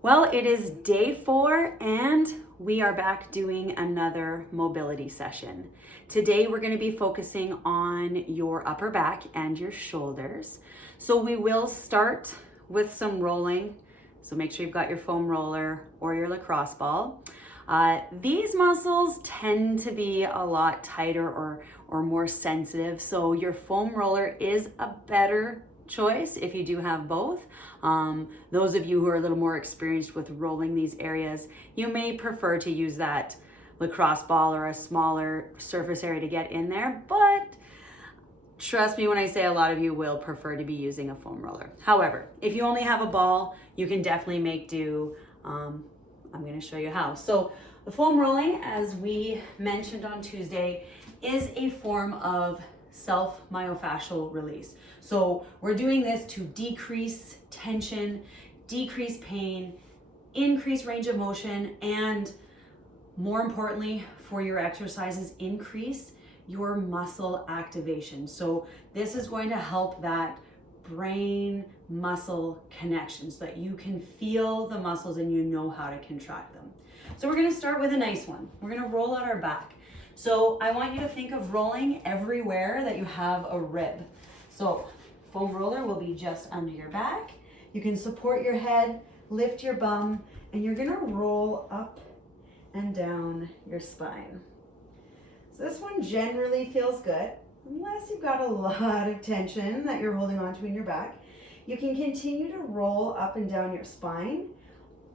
Well, it is day 4 and we are back doing another mobility session. Today we're going to be focusing on your upper back and your shoulders. So we will start with some rolling. So make sure you've got your foam roller or your lacrosse ball. These muscles tend to be a lot tighter or more sensitive. So your foam roller is a better choice if you do have both. Those of you who are a little more experienced with rolling these areas, you may prefer to use that lacrosse ball or a smaller surface area to get in there, but trust me when I say a lot of you will prefer to be using a foam roller. However, if you only have a ball, you can definitely make do. I'm going to show you how. So the foam rolling, as we mentioned on Tuesday, is a form of self-myofascial release. So we're doing this to decrease tension, decrease pain, increase range of motion, and more importantly for your exercises, increase your muscle activation. So this is going to help that brain muscle connection so that you can feel the muscles and you know how to contract them. So we're going to start with a nice one. We're going to roll out our back. So I want you to think of rolling everywhere that you have a rib. So foam roller will be just under your back. You can support your head, lift your bum, and you're going to roll up and down your spine. So this one generally feels good, unless you've got a lot of tension that you're holding onto in your back. You can continue to roll up and down your spine,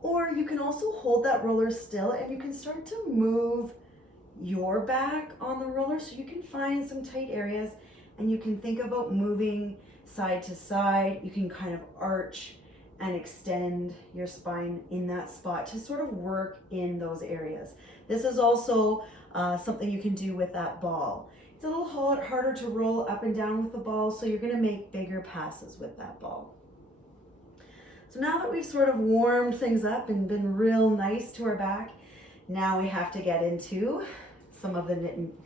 or you can also hold that roller still and you can start to move your back on the roller so you can find some tight areas and you can think about moving side to side. You can kind of arch and extend your spine in that spot to sort of work in those areas. This is also something you can do with that ball. It's a little harder to roll up and down with the ball, so you're going to make bigger passes with that ball. So now that we've sort of warmed things up and been real nice to our back, now we have to get into some of the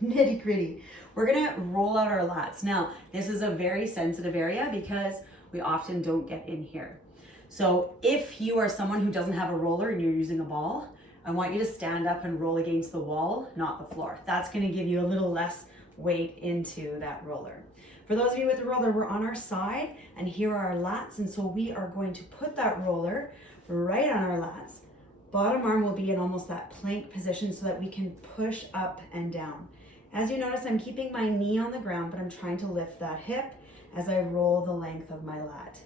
nitty gritty. We're going to roll out our lats. Now, this is a very sensitive area because we often don't get in here. So if you are someone who doesn't have a roller and you're using a ball, I want you to stand up and roll against the wall, not the floor. That's going to give you a little less weight into that roller. For those of you with the roller, we're on our side and here are our lats, and so we are going to put that roller right on our lats. Bottom arm will be in almost that plank position so that we can push up and down. As you notice, I'm keeping my knee on the ground, but I'm trying to lift that hip as I roll the length of my lat.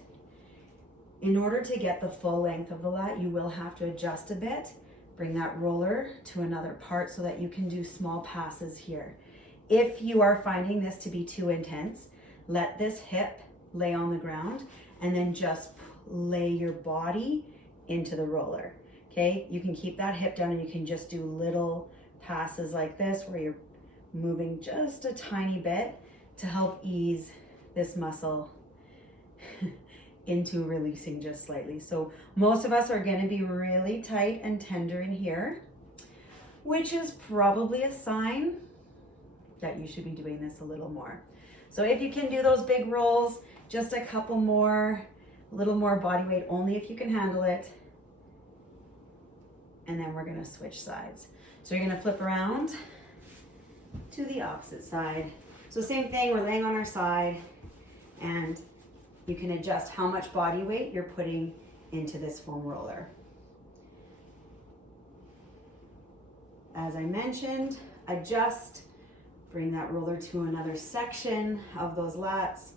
In order to get the full length of the lat, you will have to adjust a bit. Bring that roller to another part so that you can do small passes here. If you are finding this to be too intense, let this hip lay on the ground and then just lay your body into the roller. Okay, you can keep that hip down and you can just do little passes like this where you're moving just a tiny bit to help ease this muscle into releasing just slightly. So most of us are going to be really tight and tender in here, which is probably a sign that you should be doing this a little more. So if you can do those big rolls, just a couple more, a little more body weight, only if you can handle it. And then we're going to switch sides. So you're going to flip around to the opposite side. So same thing, we're laying on our side and you can adjust how much body weight you're putting into this foam roller. As I mentioned, adjust, bring that roller to another section of those lats.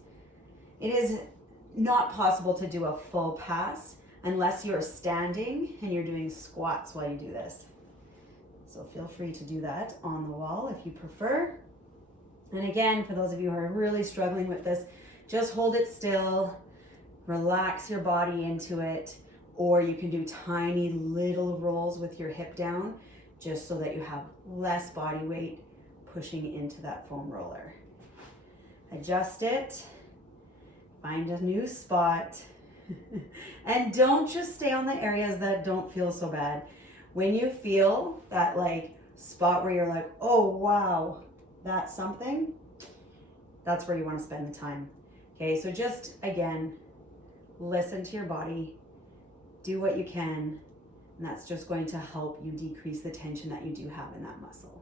It is not possible to do a full pass unless you're standing and you're doing squats while you do this. So feel free to do that on the wall if you prefer. And again, for those of you who are really struggling with this, just hold it still, relax your body into it, or you can do tiny little rolls with your hip down just so that you have less body weight pushing into that foam roller. Adjust it, find a new spot, and don't just stay on the areas that don't feel so bad. When you feel that spot where you're like, oh wow, that's something, that's where you want to spend the time. Okay, so just again, listen to your body, do what you can, and that's just going to help you decrease the tension that you do have in that muscle.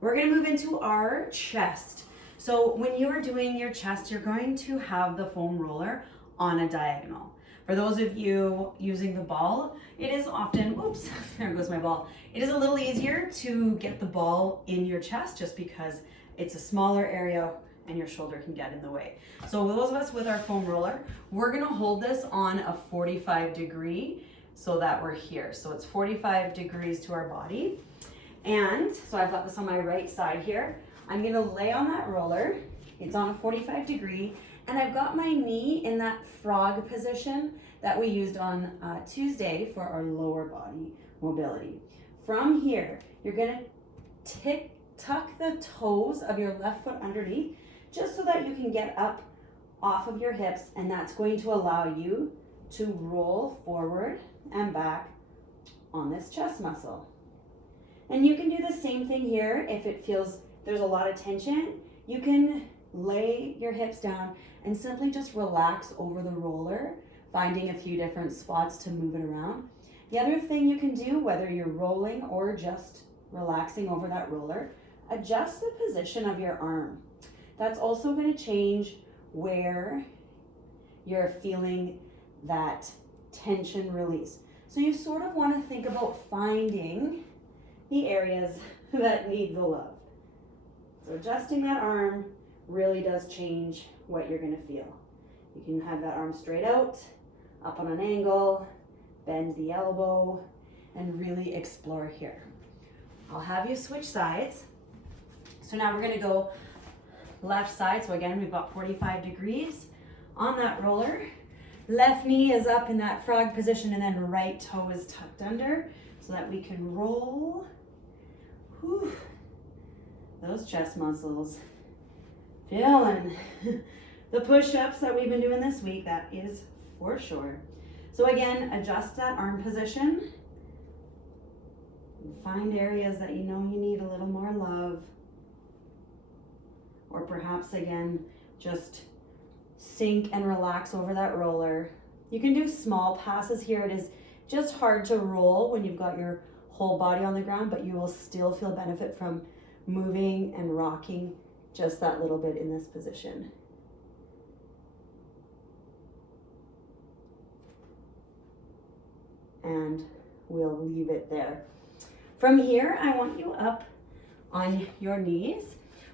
We're gonna move into our chest. So when you are doing your chest, you're going to have the foam roller on a diagonal. For those of you using the ball, it is often, oops, there goes my ball. It is a little easier to get the ball in your chest just because it's a smaller area and your shoulder can get in the way. So those of us with our foam roller, we're gonna hold this on a 45 degree so that we're here. So it's 45 degrees to our body. And so I've got this on my right side here. I'm gonna lay on that roller. It's on a 45 degree, and I've got my knee in that frog position that we used on Tuesday for our lower body mobility. From here, you're gonna tuck the toes of your left foot underneath, just so that you can get up off of your hips, and that's going to allow you to roll forward and back on this chest muscle. And you can do the same thing here. If it feels there's a lot of tension, you can lay your hips down and simply just relax over the roller, finding a few different spots to move it around. The other thing you can do, whether you're rolling or just relaxing over that roller, adjust the position of your arm. That's also going to change where you're feeling that tension release. So you sort of want to think about finding the areas that need the love. So adjusting that arm really does change what you're going to feel. You can have that arm straight out, up on an angle, bend the elbow, and really explore here. I'll have you switch sides. So now we're going to go left side. So again, we've got 45 degrees on that roller. Left knee is up in that frog position, and then right toe is tucked under so that we can roll. Whew. Those chest muscles. Feeling the push-ups that we've been doing this week, that is for sure. So again, adjust that arm position. Find areas that you know you need a little more love. Or perhaps again, just sink and relax over that roller. You can do small passes here. It is just hard to roll when you've got your whole body on the ground, but you will still feel benefit from moving and rocking just that little bit in this position. And we'll leave it there. From here, I want you up on your knees.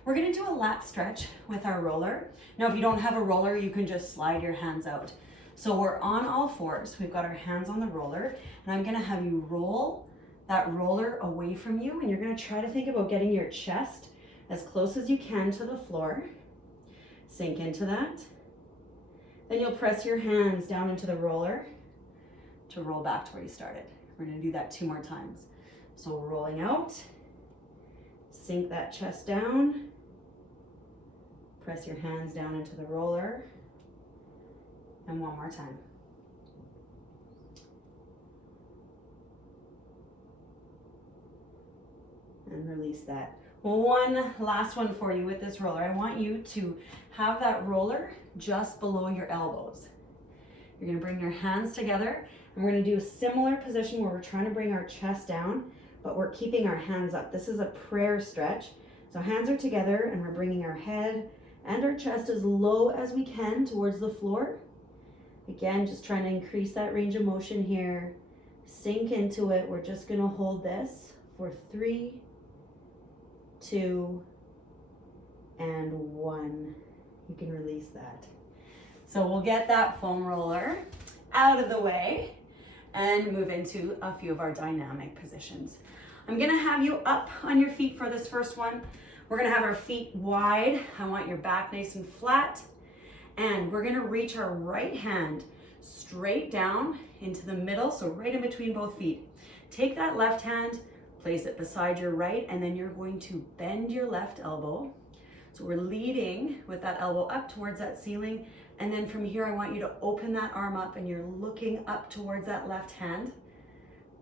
We're gonna do a lat stretch with our roller. Now, if you don't have a roller, you can just slide your hands out. So we're on all fours. We've got our hands on the roller, and I'm gonna have you roll that roller away from you, and you're gonna try to think about getting your chest as close as you can to the floor. Sink into that. Then you'll press your hands down into the roller to roll back to where you started. We're gonna do that 2 more times. So rolling out, sink that chest down, press your hands down into the roller, and 1 more time. And release that. One last one for you with this roller. I want you to have that roller just below your elbows. You're gonna bring your hands together, and we're gonna do a similar position where we're trying to bring our chest down, but we're keeping our hands up. This is a prayer stretch. So hands are together, and we're bringing our head and our chest as low as we can towards the floor. Again, just trying to increase that range of motion here. Sink into it. We're just gonna hold this for 3, 2, and 1. You can release that. So we'll get that foam roller out of the way and move into a few of our dynamic positions. I'm gonna have you up on your feet for this first one. We're gonna have our feet wide. I want your back nice and flat. And we're gonna reach our right hand straight down into the middle, so right in between both feet. Take that left hand, place it beside your right, and then you're going to bend your left elbow. So we're leading with that elbow up towards that ceiling, and then from here I want you to open that arm up, and you're looking up towards that left hand.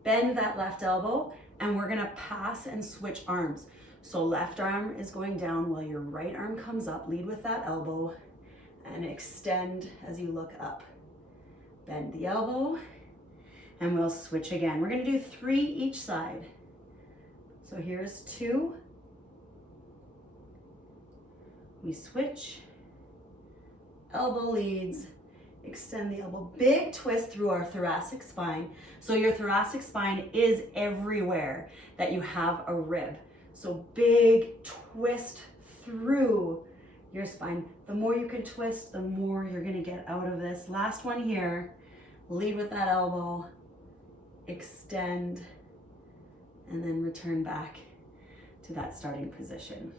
Bend that left elbow, and we're gonna pass and switch arms. So left arm is going down while your right arm comes up. Lead with that elbow and extend as you look up. Bend the elbow and we'll switch again. We're gonna do 3 each side. So here's 2. We switch, elbow leads, extend the elbow, big twist through our thoracic spine. So your thoracic spine is everywhere that you have a rib. So big twist through your spine. The more you can twist, the more you're gonna get out of this. Last one here, lead with that elbow, extend, and then return back to that starting position.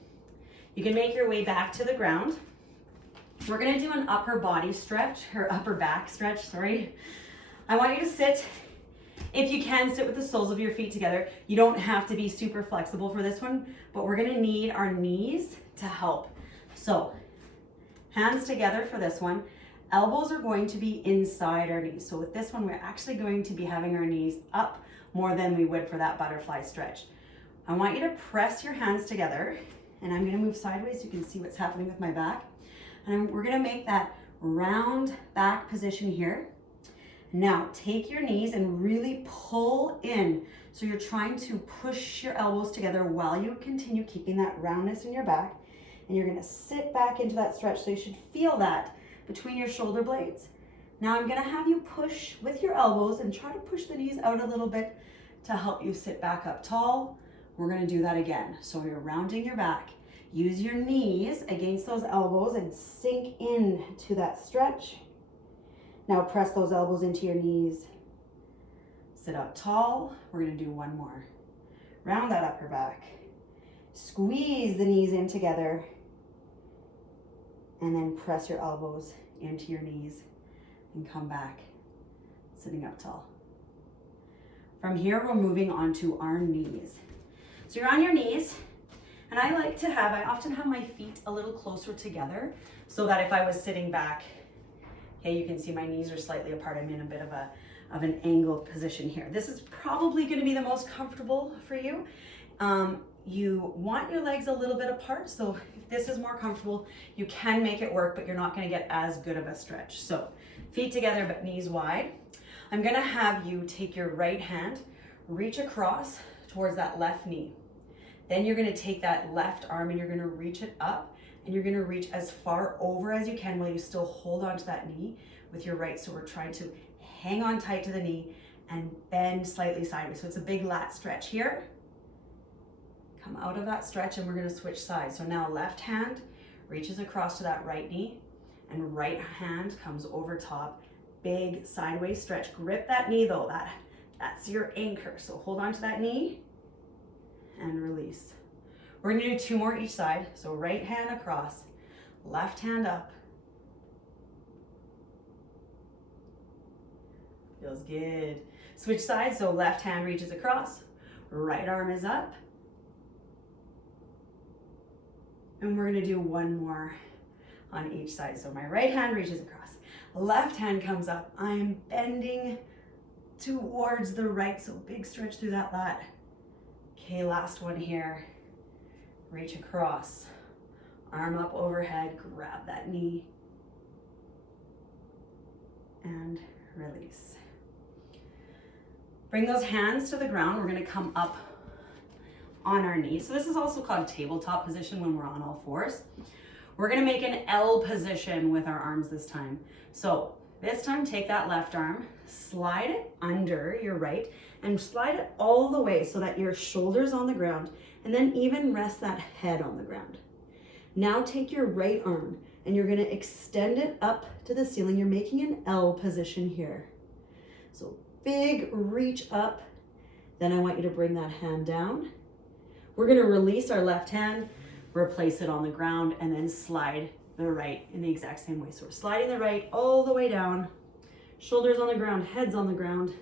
You can make your way back to the ground. We're gonna do an upper body stretch, or upper back stretch, sorry. I want you to sit, if you can, sit with the soles of your feet together. You don't have to be super flexible for this one, but we're gonna need our knees to help. So, hands together for this one. Elbows are going to be inside our knees. So with this one, we're actually going to be having our knees up more than we would for that butterfly stretch. I want you to press your hands together, and I'm gonna move sideways so you can see what's happening with my back. And we're gonna make that round back position here. Now take your knees and really pull in. So you're trying to push your elbows together while you continue keeping that roundness in your back. And you're gonna sit back into that stretch. So you should feel that between your shoulder blades. Now I'm gonna have you push with your elbows and try to push the knees out a little bit to help you sit back up tall. We're gonna do that again. So you're rounding your back. Use your knees against those elbows and sink in to that stretch. Now press those elbows into your knees. Sit up tall. We're gonna do one more. Round that upper back. Squeeze the knees in together. And then press your elbows into your knees and come back, sitting up tall. From here, we're moving on to our knees. So you're on your knees, and I often have my feet a little closer together so that if I was sitting back, okay, you can see my knees are slightly apart. I'm in a bit of an angled position here. This is probably gonna be the most comfortable for you. You want your legs a little bit apart, so if this is more comfortable, you can make it work, but you're not gonna get as good of a stretch. So feet together, but knees wide. I'm gonna have you take your right hand, reach across towards that left knee. Then you're gonna take that left arm and you're gonna reach it up, and you're gonna reach as far over as you can while you still hold onto that knee with your right. So we're trying to hang on tight to the knee and bend slightly sideways. So it's a big lat stretch here. Come out of that stretch and we're gonna switch sides. So now left hand reaches across to that right knee and right hand comes over top. Big sideways stretch. Grip that knee though, that's your anchor. So hold on to that knee and release. We're gonna do 2 more each side. So right hand across, left hand up. Feels good. Switch sides, so left hand reaches across, right arm is up. And we're gonna do 1 more on each side. So my right hand reaches across, left hand comes up. I'm bending towards the right, so big stretch through that lat. Okay, last one here. Reach across, arm up overhead, grab that knee, and release. Bring those hands to the ground. We're gonna come up on our knees. So this is also called tabletop position when we're on all fours. We're gonna make an L position with our arms this time. So this time, take that left arm, slide it under your right, and slide it all the way so that your shoulder's on the ground, and then even rest that head on the ground. Now take your right arm, and you're gonna extend it up to the ceiling. You're making an L position here. So big reach up. Then I want you to bring that hand down. We're gonna release our left hand, replace it on the ground, and then slide the right in the exact same way. So we're sliding the right all the way down, shoulders on the ground, heads on the ground.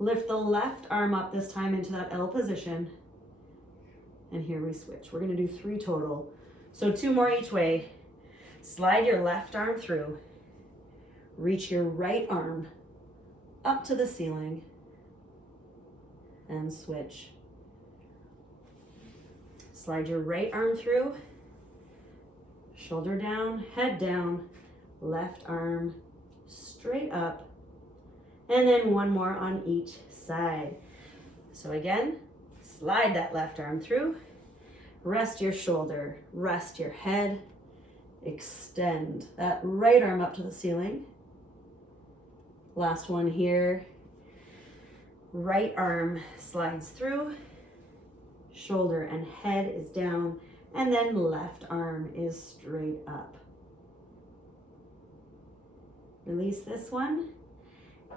Lift the left arm up this time into that L position. And here we switch. We're gonna do 3 total. So 2 more each way. Slide your left arm through, reach your right arm up to the ceiling, and switch. Slide your right arm through, shoulder down, head down, left arm straight up, And then one more on each side. So again, slide that left arm through, rest your shoulder, rest your head, extend that right arm up to the ceiling. Last one here. Right arm slides through, shoulder and head is down, and then left arm is straight up. Release this one.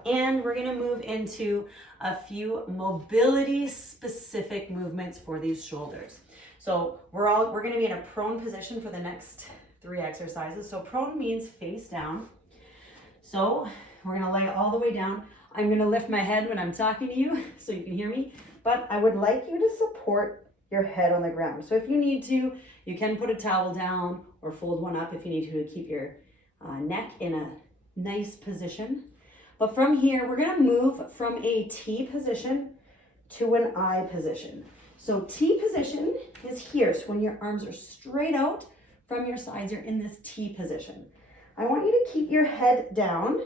And we're gonna move into a few mobility specific movements for these shoulders. So we're gonna be in a prone position for the next 3 exercises. So prone means face down. So we're gonna lay all the way down. I'm gonna lift my head when I'm talking to you so you can hear me, but I would like you to support your head on the ground. So if you need to, you can put a towel down or fold one up if you need to keep your neck in a nice position. But from here, we're gonna move from a T position to an I position. So T position is here. So when your arms are straight out from your sides, you're in this T position. I want you to keep your head down,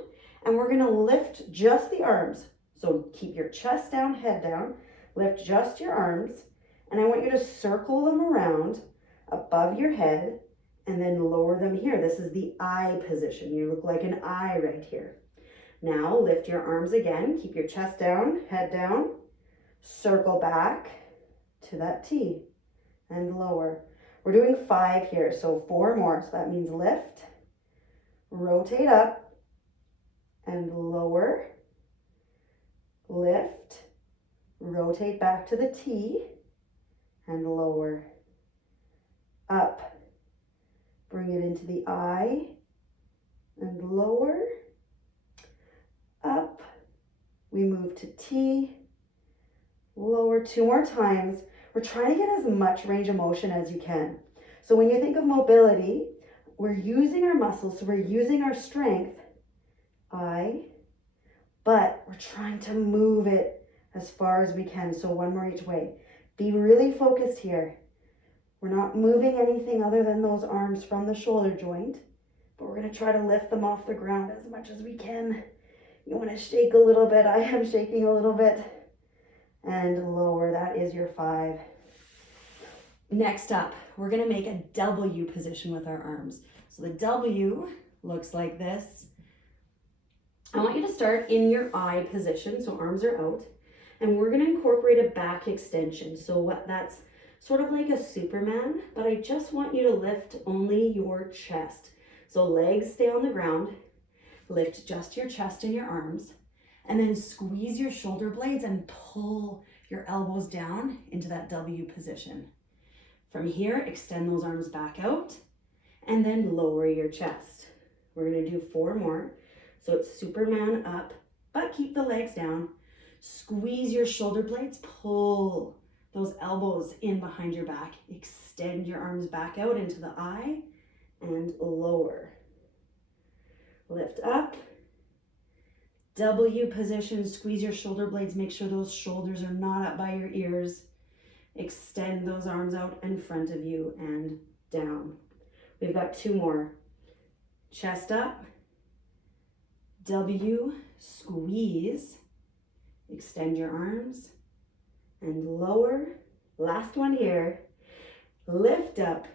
and we're gonna lift just the arms. So keep your chest down, head down, lift just your arms, and I want you to circle them around above your head and then lower them here. This is the I position. You look like an I right here. Now lift your arms again, keep your chest down, head down, circle back to that T and lower. We're doing 5 here, so 4 more. So that means lift, rotate up and lower, lift, rotate back to the T and lower, up, bring it into the I and lower, up, we move to T, lower, 2 more times. We're trying to get as much range of motion as you can. So when you think of mobility, we're using our muscles, so we're using our strength, but we're trying to move it as far as we can. So 1 more each way. Be really focused here. We're not moving anything other than those arms from the shoulder joint, but we're gonna try to lift them off the ground as much as we can. You wanna shake a little bit. I am shaking a little bit. And lower, that is your 5. Next up, we're gonna make a W position with our arms. So the W looks like this. I want you to start in your I position, so arms are out, and we're gonna incorporate a back extension. So that's sort of like a Superman, but I just want you to lift only your chest. So legs stay on the ground, lift just your chest and your arms, and then squeeze your shoulder blades and pull your elbows down into that W position. From here, extend those arms back out and then lower your chest. We're gonna do 4 more. So it's Superman up, but keep the legs down. Squeeze your shoulder blades, pull those elbows in behind your back. Extend your arms back out into the I and lower. Lift up. W position, squeeze your shoulder blades, make sure those shoulders are not up by your ears. Extend those arms out in front of you and down. We've got 2 more. Chest up, W, squeeze, extend your arms and lower. Last one here. Lift up,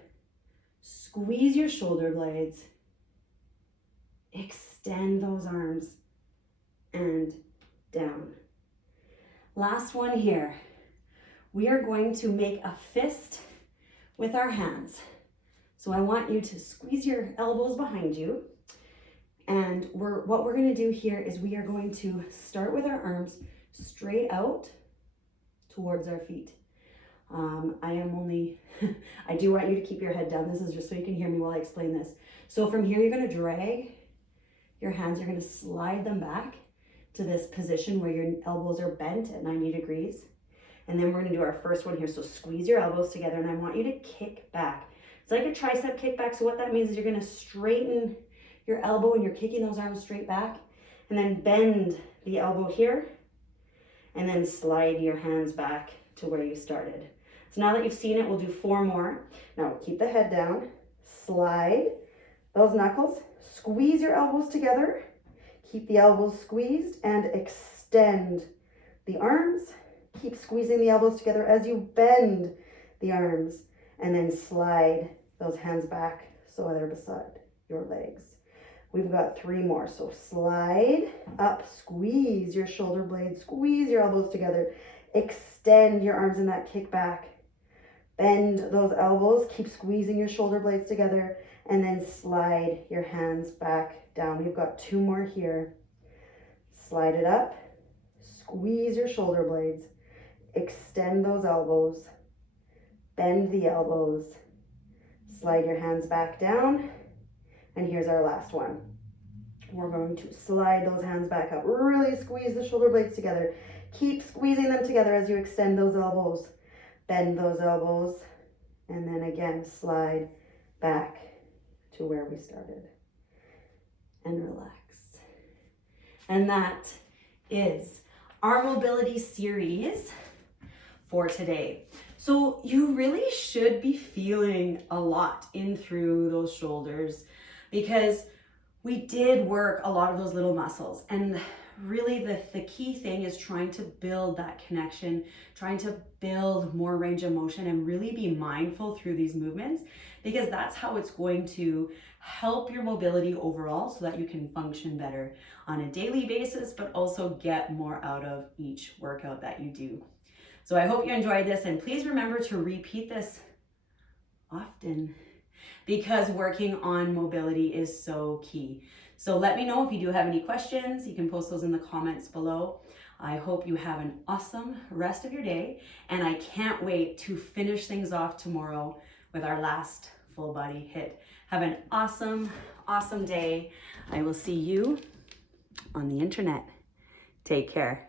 squeeze your shoulder blades, extend those arms and down. Last one here. We are going to make a fist with our hands. So I want you to squeeze your elbows behind you. And what we're going to do here is we are going to start with our arms straight out towards our feet. I do want you to keep your head down. This is just so you can hear me while I explain this. So from here, you're going to drag your hands, you're going to slide them back to this position where your elbows are bent at 90 degrees. And then we're going to do our first one here. So squeeze your elbows together, and I want you to kick back. It's like a tricep kickback. So what that means is you're going to straighten your elbow and you're kicking those arms straight back, and then bend the elbow here, and then slide your hands back to where you started. So now that you've seen it, we'll do 4 more. Now keep the head down, slide those knuckles, squeeze your elbows together, Keep the elbows squeezed and extend the arms. Keep squeezing the elbows together as you bend the arms, and then slide those hands back so they're beside your legs. We've got 3 more. So slide up, squeeze your shoulder blades, squeeze your elbows together, extend your arms in that kick back, bend those elbows, keep squeezing your shoulder blades together, and then slide your hands back down. We've got 2 more here. Slide it up, squeeze your shoulder blades, extend those elbows, bend the elbows, slide your hands back down, and here's our last one. We're going to slide those hands back up, really squeeze the shoulder blades together, keep squeezing them together as you extend those elbows, bend those elbows, and then again slide back to where we started, and relax. And that is our mobility series for today. So you really should be feeling a lot in through those shoulders, because we did work a lot of those little muscles. And really the key thing is trying to build that connection, trying to build more range of motion, and really be mindful through these movements, because that's how it's going to help your mobility overall, so that you can function better on a daily basis, but also get more out of each workout that you do. So I hope you enjoyed this, and please remember to repeat this often, because working on mobility is so key. So let me know if you do have any questions. You can post those in the comments below. I hope you have an awesome rest of your day, and I can't wait to finish things off tomorrow with our last full body hit. Have an awesome, awesome day. I will see you on the internet. Take care.